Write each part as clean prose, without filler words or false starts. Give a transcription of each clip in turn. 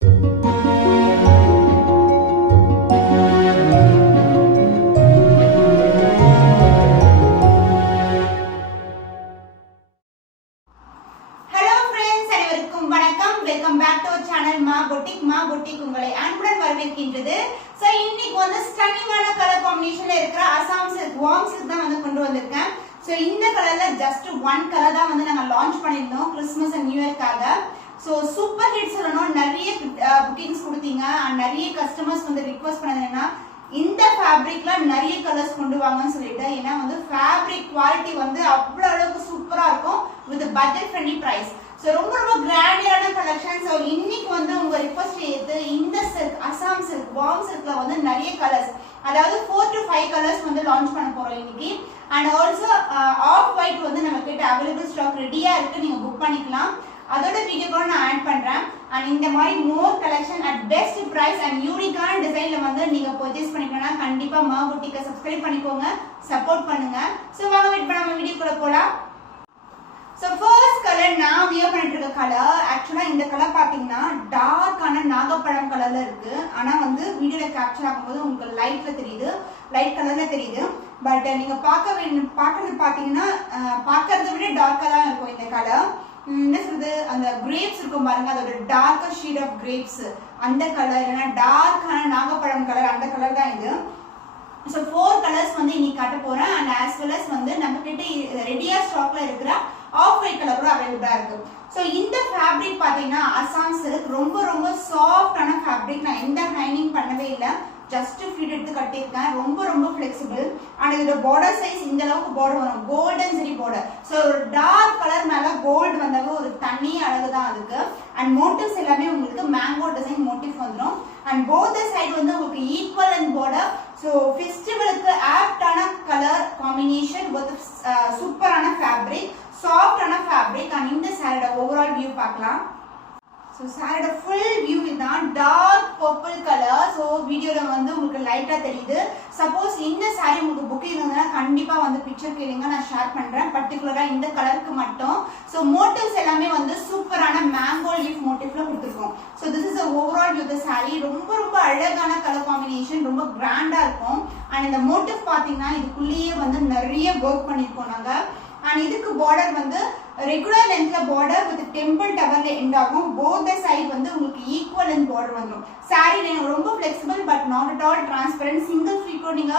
உங்களை அன்புடன் வரவேற்கின்றது. சோ இன்னைக்கு வந்து ஸ்டன்னிங்கான கலர் காம்பினேஷன்ல இருக்கிற அசாம் சில்க் வார்ம் சில்க் தான் வந்து கொண்டு வந்திருக்கேன். சோ இந்த கலர்ல ஜஸ்ட் ஒன் கலர் தான் வந்து நாங்க லான்ச் பண்ணிருந்தோம் கிறிஸ்மஸ் அண்ட் நியூ இயர்க்காக. சோ சூப்பர் ஹிட் சொல்லணும், நிறைய புக்கிங்ஸ் கொடுத்தீங்க அண்ட் நிறைய கஸ்டமர்ஸ் வந்து ரிக்வெஸ்ட் பண்ணதுன்னா இந்த ஃபேப்ரிக்ல நிறைய கலர்ஸ் கொண்டு வாங்கன்னு சொல்லிட்டு. ஏன்னா வந்து ஃபேப்ரிக் குவாலிட்டி வந்து அவ்வளவு அளவுக்கு சூப்பரா இருக்கும் with budget friendly price. So ரொம்ப ரொம்ப கிராண்டியரான கலெக்ஷன். சோ இன்னைக்கு வந்து உங்க ரிக்வெஸ்ட் ஏத்து இந்த சில்க் அசாம் சில்க் வார்ம் சில்க்ல வந்து நிறைய கலர்ஸ், அதாவது 4 to 5 கலர்ஸ் வந்து லான்ச் பண்ண போறோம் இன்னைக்கு. அண்ட் ஆல்சோ ஆஃப் ஒயிட் வந்து நம்ம கிட்ட அவைலபிள் ஸ்டாக் ரெடியா இருக்கு, நீங்க புக் பண்ணிக்கலாம். அதோட வீடியோ கூட நான் ஆட் பண்றேன். அண்ட் இந்த மாதிரி more collection at best price and யூனிக்கான டிசைன்ல வந்து நீங்க பர்ச்சேஸ் பண்ணிக்கணும்னா கண்டிப்பா மா புட்டிக்க சப்ஸ்கிரைப் பண்ணிக்கோங்க, சப்போர்ட் பண்ணுங்க. சோ வாங்க வெயிட் பண்ணாம வீடியோக்குள்ள போலாம். சோ ஃபர்ஸ்ட் கலர் நான் வியர் பண்ணிட்டு இருக்க கலர், ஆக்சுவலா இந்த கலர் பாத்தீங்கன்னா டார்க்கான நாகப்பழம் கலர்ல இருக்கு. ஆனா வந்து வீடியோல கேப்சர் ஆகும்போது உங்களுக்கு லைட்ல தெரியுது, லைட் கலர்ல தெரியுது. பட் நீங்க பாக்குறது பாத்தீங்கன்னா பாக்குறதை விட டார்க்கா தான் இருக்கும் இந்த கலர். என்ன சொல்றது, அந்த கிரேப்ஸ் இருக்கும் பாருங்க, அதோட டார்க்கர் ஷேட் ஆஃப் கிரேப்ஸ் அந்த கலர், இல்லைன்னா டார்க்கான நாகப்பழம் கலர் அந்த கலர் தான் இது. ஸோ 4 கலர்ஸ் வந்து இன்னைக்கு காட்ட போறேன். அண்ட் ஆஸ் வெல் அஸ் வந்து நம்ம கிட்ட ரெடியா ஸ்டாக்ல இருக்கிற ஆஃப் ஒயிட் கலர் கூட அவைலபிளா இருக்கு. ஸோ இந்த ஃபேப்ரிக் பாத்தீங்கன்னா அசாம் சில்க் ரொம்ப ரொம்ப சாஃப்டான ஃபேப்ரிக். நான் எந்த ஹைனிங் பண்ணவே இல்லை, ஜஸ்ட் ஃபீட் எடுத்து கட்டியிருக்கேன். ரொம்ப ரொம்ப ஃபிளெக்சிபிள். அண்ட் இதோட பார்டர் சைஸ் இந்த அளவுக்கு பார்டர் வரும், கோல்டன் சரி பார்டர். ஸோ ஒரு டார்க் கலர் மேல கோல்டு வந்தாவே ஒரு தனி அழகு தான் அதுக்கு. அண்ட் மோட்டிவ்ஸ் எல்லாமே உங்களுக்கு மேங்கோ டிசைன் மோட்டிவ் வந்துடும். அண்ட் போத் சைடு வந்து உங்களுக்கு ஈக்குவல் அண்ட் பார்டர். ஸோ ஃபெஸ்டிவலுக்கு ஆப்டான கலர் காம்பினேஷன் வித் சூப்பரான ஃபேப்ரிக், சாஃப்டான ஃபேப்ரிக். அண்ட் இந்த சாரியோட ஓவரால் வியூ பார்க்கலாம். ஸோ சாரியோட ஃபுல் வியூ இதுதான், டார்க் பர்பிள் கலர். ஸோ வீடியோல வந்து உங்களுக்கு லைட்டா தெரியுது. சப்போஸ் இந்த சாரி உங்களுக்கு புக்கிங் இருந்ததுன்னா கண்டிப்பா வந்து பிக்சர் கேளுங்க, நான் ஷேர் பண்றேன், பர்டிகுலரா இந்த கலருக்கு மட்டும். ஸோ மோட்டிவ்ஸ் எல்லாமே வந்து சூப்பரான மேங்கோ லீஃப் மோட்டிவ்ல கொடுத்துருக்கோம். So this is overall view the sorry. ரொம்ப ரொம்ப அழகான கலர் காம்பினேஷன், ரொம்ப கிராண்டா இருக்கும். அண்ட் இந்த மோட்டிவ் பாத்தீங்கன்னா இதுக்குள்ளேயே வந்து நிறைய ஒர்க் பண்ணிருக்கோம் நாங்க. அண்ட் இதுக்கு பார்டர் வந்து ரெகுலர் லென்த்ல பார்டர் வித் டெம்பிள் டவர்ல எண்ட் ஆகும். போத் சைடு வந்து உங்களுக்கு ஈக்குவல் லென்த் பார்டர் வந்துடும். சாரி ரொம்ப flexible but not at all transparent. Single pleat கூட நீங்க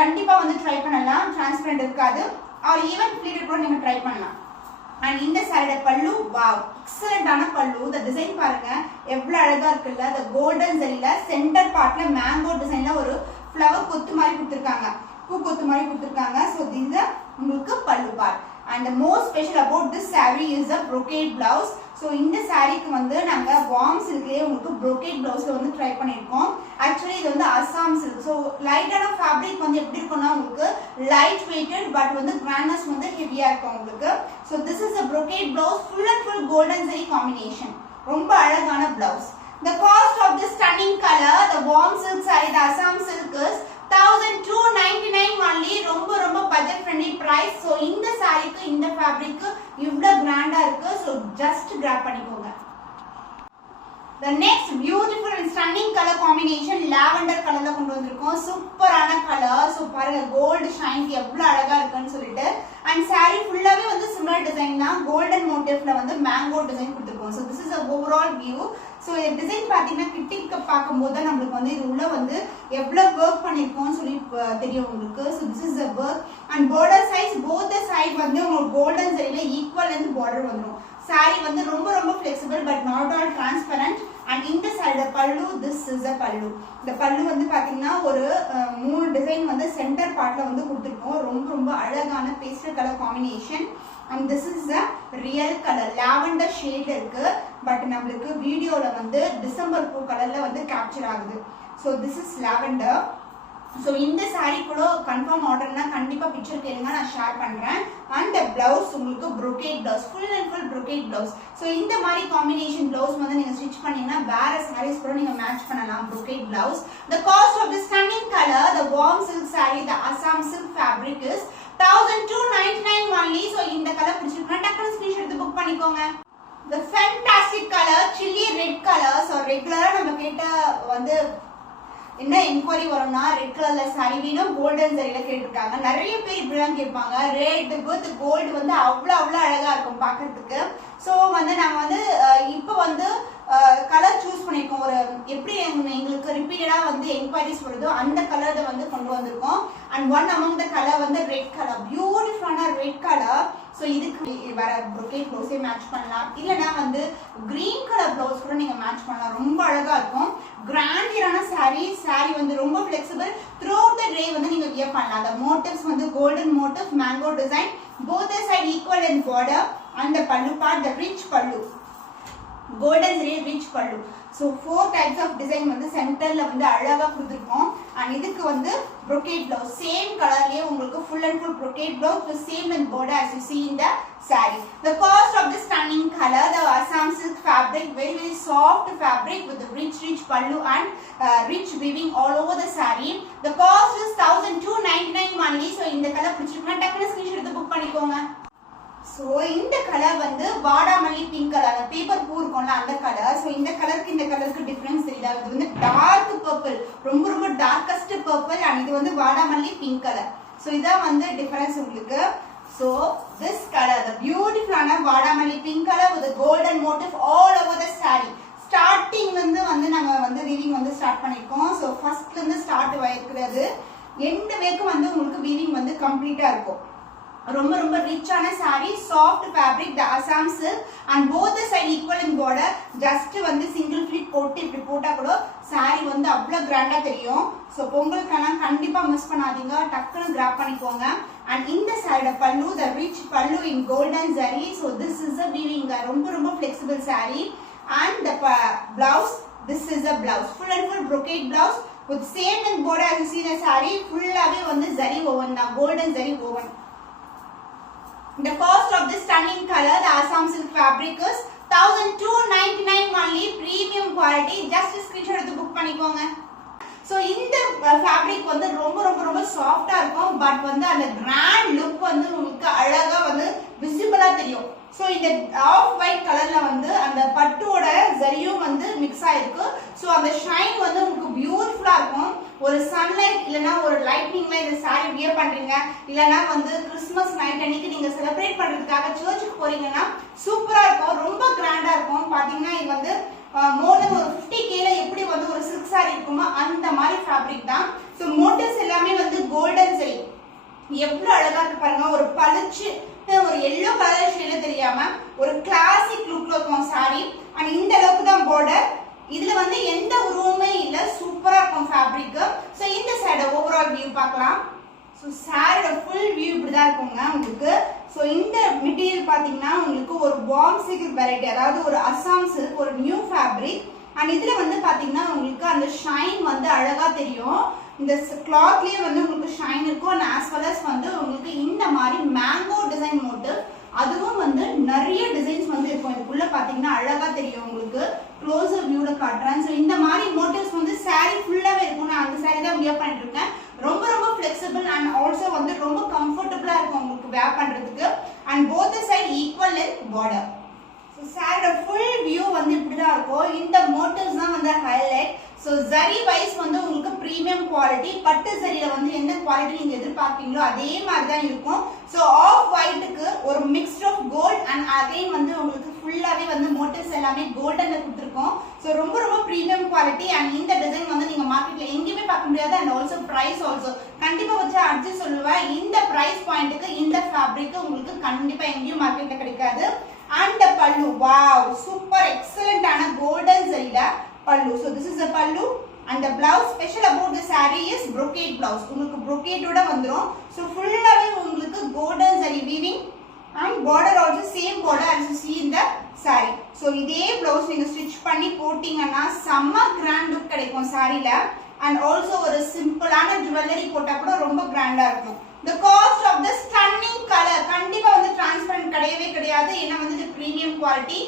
கண்டிப்பா வந்து ட்ரை பண்ணலாம், டிரான்ஸ்பரண்ட் இருக்காது. ஆர் ஈவன் ஃப்ளீட் கூட நீங்க ட்ரை பண்ணலாம். அண்ட் இந்த சாரியோட பல்லு, வாவ் எக்ஸலண்டான பல்லு. இந்த டிசைன் பாருங்க எவ்வளவு அழகா இருக்குல்ல. இந்த கோல்டன் ஜரியில சென்டர் பார்ட்ல மேங்கோ டிசைன்ல ஒரு ஃப்ளவர் கொத்து மாதிரி கொடுத்துருக்காங்க, பூ கொத்து மாதிரி கொடுத்துருக்காங்க. ஸோ இந்த உங்களுக்கு பல்லு part. And the most special about this saree is the brocade blouse. So இந்த சாரிக்கு வந்து நாங்க வார்ம் சில்க்லயே உங்களுக்கு brocade blouse வந்து ட்ரை பண்ணிருக்கோம். ஆக்சுவலி இது வந்து அசாம் சில்க். ஸோ லைட்டான ஃபேப்ரிக் வந்து எப்படி இருக்கும்னா உங்களுக்கு லைட் வெயிட்டட் பட் வந்து கிராண்ட்னஸ் வந்து ஹெவியா இருக்கும் உங்களுக்கு. So this is a brocade blouse, full and full golden zari combination. ரொம்ப அழகான blouse. The cost of this stunning color, the warm silk saree, the Assam silk is 1299 only. ரொம்ப ரொம்ப budget friendly price. So இந்த சாரிக்கு இந்த fabric இவ்வளவு கிராண்டா இருக்கு. சோ ஜஸ்ட் கிராப் பண்ணிக்கோங்க. The next beautiful and stunning color combination lavender கலர்ல கொண்டு வந்திருக்கோம். சூப்பரான கலர். சோ பாருங்க கோல்ட் ஷைன் எவ்வளவு அழகா இருக்குன்னு சொல்லிட்டு. அண்ட் சாரி ஃபுல்லாவே வந்து சிமிலர் டிசைன் தான், கோல்டன் மோட்டிவ்ல வந்து மேங்கோ டிசைன் கொடுத்திருக்கோம். So this is a overall view. So இந்த டிசைன் பாத்தீங்கன்னா கிட்டிக்க பாக்கும்போது நம்மளுக்கு வந்து இது உள்ள வந்து எவ்வளவு வர்க் பண்ணிருக்கோம்னு சொல்லி தெரியும் உங்களுக்கு. So this is a work and border size both the side வந்து உங்களுக்கு கோல்டன் ஜரியில ஈக்குவல் லென்த் பார்டர் வந்துரும். சாரி வந்து ரொம்ப ரொம்ப flexible but not all transparent. And இந்த சைடு பல்லு, திஸ் இஸ் a பல்லு. இந்த பல்லு வந்து பாத்தீங்கன்னா ஒரு 3 டிசைன் வந்து சென்டர் பார்ட்ல வந்து கொடுத்துருக்கோம். ரொம்ப ரொம்ப அழகான pastel colour combination. And this is a real colour, lavender shade இருக்கு. பட் நம்மளுக்கு வீடியோல வந்து டிசம்பர் பூ கலர்ல வந்து கேப்சர் ஆகுது. So this is lavender. So இந்த சாரி கூட கன்ஃபார்ம் ஆர்டர்னா கண்டிப்பா பிக்சர் கேளுங்க, நான் ஷேர் பண்றேன். அண்ட் பிளவுஸ் உங்களுக்கு brocade blouse, full and full brocade blouse. So இந்த மாதிரி காம்பினேஷன் பிளவுஸ் வந்து நீங்க ஸ்டிச் பண்ணீங்கன்னா வேற சாரீஸ் கூட நீங்க மேட்ச் பண்ணலாம். brocade blouse. The cost of this stunning color, the warm silk saree, the Assam silk fabric is 1299 only. So இந்த கலர் பிடிச்சிருக்குன்னா டக்குனு ஸ்கிரீன்ஷாட் எடுத்து புக் பண்ணிக்கோங்க. the fantastic color chilli red color. So regular நம்ம கேட்ட வந்து என்ன என்கொயரி வரும்னா ரெட் கலர்ல சாரி வேணும் கோல்டன் சரியில கேட்டிருக்காங்க. நிறைய பேர் இப்படிலாம் கேட்பாங்க. ரெட் வித் கோல்டு வந்து அவ்வளோ அழகா இருக்கும் பார்க்கறதுக்கு. ஸோ வந்து நாங்கள் வந்து இப்போ வந்து கலர் சூஸ் பண்ணியிருக்கோம். ஒரு எப்படி எங்களுக்கு ரிப்பீட்டடா வந்து என்கொயரிஸ் வருதோ அந்த கலரை வந்து கொண்டு வந்திருக்கோம். And one among the colour வந்து ரெட் கலர், பியூட்டிஃபுல்லான ரெட் கலர். ஸோ இதுக்கு வர ப்ரொக்கேட் ப்ளவுஸே மேட்ச் பண்ணலாம், இல்லைன்னா வந்து கிரீன் கலர் ப்ளவுஸ் கூட நீங்கள் மேட்ச் பண்ணலாம். ரொம்ப அழகா இருக்கும். கிராண்டியரான சாரி வந்து ரொம்ப ஃபிளெக்சிபிள். த்ரூ அவுட் த டே வந்து நீங்கள் வியர் பண்ணலாம். அந்த மோட்டிவ்ஸ் வந்து golden motive, mango design, both the side equal in border, and the pallu part, the rich pallu, golden zari rich pallu. So 4 types of design வந்து சென்டர்ல வந்து அழகா கொடுத்திருக்கோம். and இதுக்கு வந்து brocade blouse same கலர்லயே உங்களுக்கு full and full brocade blouse with same length border as you see in the saree. The cost of this stunning color, the Assam silk fabric, very soft fabric with the rich pallu and rich weaving all over the saree. The cost is 1299 only. So இந்த colour பிடிச்சிருக்குன்னா டக்குனு screenshot எடுத்து book பண்ணிக்கோங்க. So இந்த colour வந்து வாடாமல்லி pink colour, paper பூ இருக்கும்ல அந்த கலர். ஸோ இந்த கலருக்கு டிஃபரன்ஸ் தெரியுதா? இது வந்து டார்க் பர்பிள், ரொம்ப டார்க்கஸ்ட் பர்பிள். அண்ட் இது வந்து வாடாமல்லி பிங்க் கலர். ஸோ இதான் வந்து டிஃபரன்ஸ் உங்களுக்கு. ஸோ திஸ் கலர், த பியூட்டிஃபுல்லான வாடாமல்லி pink colour with golden motif all over the sari. Starting வந்து நாங்கள் வந்து வீவிங் வந்து ஸ்டார்ட் பண்ணியிருக்கோம். ஸோ ஃபர்ஸ்ட்ல இருந்து ஸ்டார்ட் ஆயிருக்கிறது எண்டு வரைக்கும் வந்து உங்களுக்கு வீவிங் வந்து கம்ப்ளீட்டா இருக்கும். ரொம்ப ரிச்சான sari, soft fabric, the Assam silk, and both the side equal in border. Just வந்து சிங்கிள் ஃபிளிட் போட்டு இப்படி போட்டா கூட சாரி வந்து அவ்வளவு கிராண்டா தெரியும். ஸோ பொங்கலுக்கெல்லாம் கண்டிப்பா மிஸ் பண்ணாதீங்க, டக்குன்னு கிராப் பண்ணிக்கோங்க. அண்ட் இந்த சாரியோட பல்லு, the rich pallu in golden zari. So this is a weaving, ரொம்ப flexible sari. And the blouse, this is a blouse, full and full brocade blouse with same in border as you see the saree. ஃபுல்லாவே வந்து zari woven தான், golden zari woven. The cost of this stunning color, the Assam silk fabric is 1299 only, premium quality. Just screenshot எடுத்து book பண்ணிக்கோங்க. So இந்த fabric வந்து ரொம்ப சாஃப்ட்டா இருக்கும். பட் வந்து அந்த கிராண்ட் லுக் வந்து உங்களுக்கு அழகா வந்து விசிபிளா தெரியும். ஸோ இந்த ஆஃப் ஒயிட் கலர்ல வந்து அந்த பட்டுவோட ஜரியும் வந்து மிக்ஸ் ஆயிருக்கு. ஸோ அந்த ஷைன் வந்து உங்களுக்கு பியூட்டிஃபுல்லா இருக்கும். ஒரு சன்லைட் இல்லைன்னா ஒரு லைட்னிங்ல இந்த சாரி வியர் பண்றீங்க, இல்லைன்னா வந்து கிறிஸ்மஸ் நைட் அன்னைக்கு நீங்க செலிப்ரேட் பண்றதுக்காக சர்ச்சுக்கு போறீங்கன்னா சூப்பரா இருக்கும், ரொம்ப கிராண்டா இருக்கும். பாத்தீங்கன்னா இது வந்து மோர் தென் ஒரு 50Kல எப்படி வந்து ஒரு சில்க் சாரி இருக்குமோ அந்த மாதிரி ஃபேப்ரிக் தான். ஸோ மோட்டிவ்ஸ் எல்லாமே வந்து கோல்டன் ஜரி, எவ்வளவு அழகா இருக்கு பாருங்க. ஒரு பளிச்சு ஒரு எல்லோ கலர் ஷேட்ல தெரியாம ஒரு கிளாசிக் லுக்ல இருக்கும் சாரி. அண்ட் இந்த அளவுக்கு தான் பார்டர். இதுல வந்து எந்த உருவமே இல்ல, சூப்பரா இருக்கும் ஃபேப்ரிக். ஸோ இந்த சைடு ஓவரால் வியூ பார்க்கலாம். ஸோ சாரியோட ஃபுல் வியூ இப்படிதான் இருக்குங்க உங்களுக்கு. ஸோ இந்த மெட்டீரியல் பாத்தீங்கன்னா உங்களுக்கு ஒரு வார்ம் சில்க் வெரைட்டி, அதாவது ஒரு அசாம் சில்க், ஒரு நியூ ஃபேப்ரிக். அண்ட் இதுல வந்து பாத்தீங்கன்னா உங்களுக்கு அந்த ஷைன் வந்து அழகா தெரியும். இந்த கிளாத்லயே வந்து உங்களுக்கு ஷைன் இருக்கும். அண்ட் ஆஸ் வெல் அஸ் வந்து உங்களுக்கு இந்த மாதிரி மேங்கோ டிசைன் மோட்டிவ், அதுவும் வந்து நிறைய டிசைன்ஸ் வந்து இருக்கும். இதுக்குள்ள பாத்தீங்கன்னா அழகா தெரியும் உங்களுக்கு. க்ளோஸர் வியூல காட்டுறேன். ஸோ இந்த மாதிரி மோட்டிவ்ஸ் வந்து சாரி ஃபுல்லாவே இருக்கும். நான் அந்த சாரி தான் வியர் பண்ணிட்டு இருக்கேன். ரொம்ப ஃபிளெக்சிபிள் அண்ட் ஆல்சோ வந்து ரொம்ப கம்ஃபர்டபுளா இருக்கும் உங்களுக்கு வேர் பண்றதுக்கு. And both side equal length border. So சாரியோட ஃபுல் வியூ வந்து இப்படிதான் இருக்கும். இந்த மோட்டிவ்ஸ் தான் வந்து ஹைலைட். ஸோ ஜரி வைஸ் வந்து உங்களுக்கு ப்ரீமியம் குவாலிட்டி. பட்டு ஜரியில வந்து எந்த குவாலிட்டி நீங்க எதிர்பார்ப்பீங்களோ அதே மாதிரி தான் இருக்கும். ஸோ ஆஃப் ஒயிட்டுக்கு ஒரு mixed of gold and again வந்து உங்களுக்கு ஃபுல்லாவே வந்து மோட்டிவ்ஸ் எல்லாமே கோல்டன்ல கொடுத்துருக்கோம். ஸோ ரொம்ப ப்ரீமியம் குவாலிட்டி. அண்ட் இந்த டிசைன் வந்து நீங்க மார்க்கெட்ல எங்கேயுமே பார்க்க முடியாது. அண்ட் ஆல்சோ பிரைஸ் ஆல்சோ கண்டிப்பா வச்சு அடிச்சு சொல்லுவேன். இந்த பிரைஸ் பாயிண்ட்டுக்கு இந்த ஃபேப்ரிக் உங்களுக்கு கண்டிப்பா எங்கேயும் மார்க்கெட்ல கிடைக்காது. And the pallu, wow, super excellent ஆன golden ஜரியில pallu. So this is the pallu. And the blouse, special about the saree is brocade blouse. உங்களுக்கு brocade ஓட வந்துரும். So ஃபுல்லாவே உங்களுக்கு golden zari weaving and border also same border as you see in the saree. So இதே blouse நீங்க stitch பண்ணி போட்டீங்கன்னா செம்ம கிராண்ட் லுக் கிடைக்கும் சாரில. and also ஒரு சிம்பிளான ஜுவல்லரி போட்டா கூட ரொம்ப கிராண்டா இருக்கும். The cost of the stunning color கண்டிப்பா வந்து transparent கிடையவே கிடையாது. ஏன்னா வந்து இது premium quality.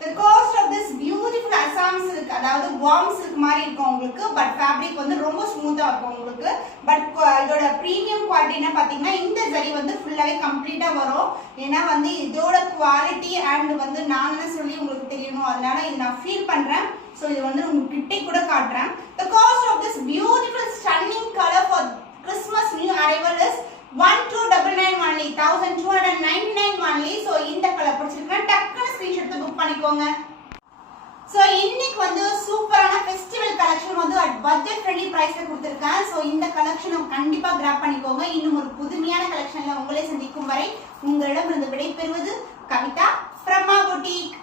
The cost of this beautiful Assam silk, அதாவது warm silk மாதிரி இருக்கும் உங்களுக்கு, பட் ஃபேப்ரிக் வந்து ரொம்ப ஸ்மூத்தா இருக்கும் உங்களுக்கு. பட் இதோட பிரீமியம் குவாலிட்டி என்ன பாத்தீங்கன்னா இந்த ஜரி வந்து ஃபுல்லாவே கம்ப்ளீட்டா வரும். ஏன்னா வந்து இதோட குவாலிட்டி அண்ட் வந்து நான் சொல்லி உங்களுக்கு தெரியணும், அதனால இது நான் ஃபீல் பண்றேன். சோ இது வந்து உங்களுக்கு கிட்டே கூட காட்டுறேன். The cost of this beautiful stunning color for Christmas new arrival is 1299 only, 1299 only. So இந்த கலர் பிடிச்சிருக்கா டக்குனு ஸ்கிரீன்ஷாட் எடுத்து புக் பண்ணிக்கோங்க. சோ இன்னைக்கு வந்து சூப்பரான ஃபெஸ்டிவல் கலெக்ஷன் வந்து அட் பட்ஜெட் ஃப்ரெண்ட்லி பிரைஸ்ல கொடுத்திருக்கேன். சோ இந்த கலெக்ஷனை கண்டிப்பா கிராப் பண்ணிக்கோங்க. இன்னும் ஒரு புதுமையான கலெக்ஷன்ல உங்களை சந்திக்கும் வரை உங்களிடமிருந்து விடைபெறுவது கவிதா from Amma Boutique.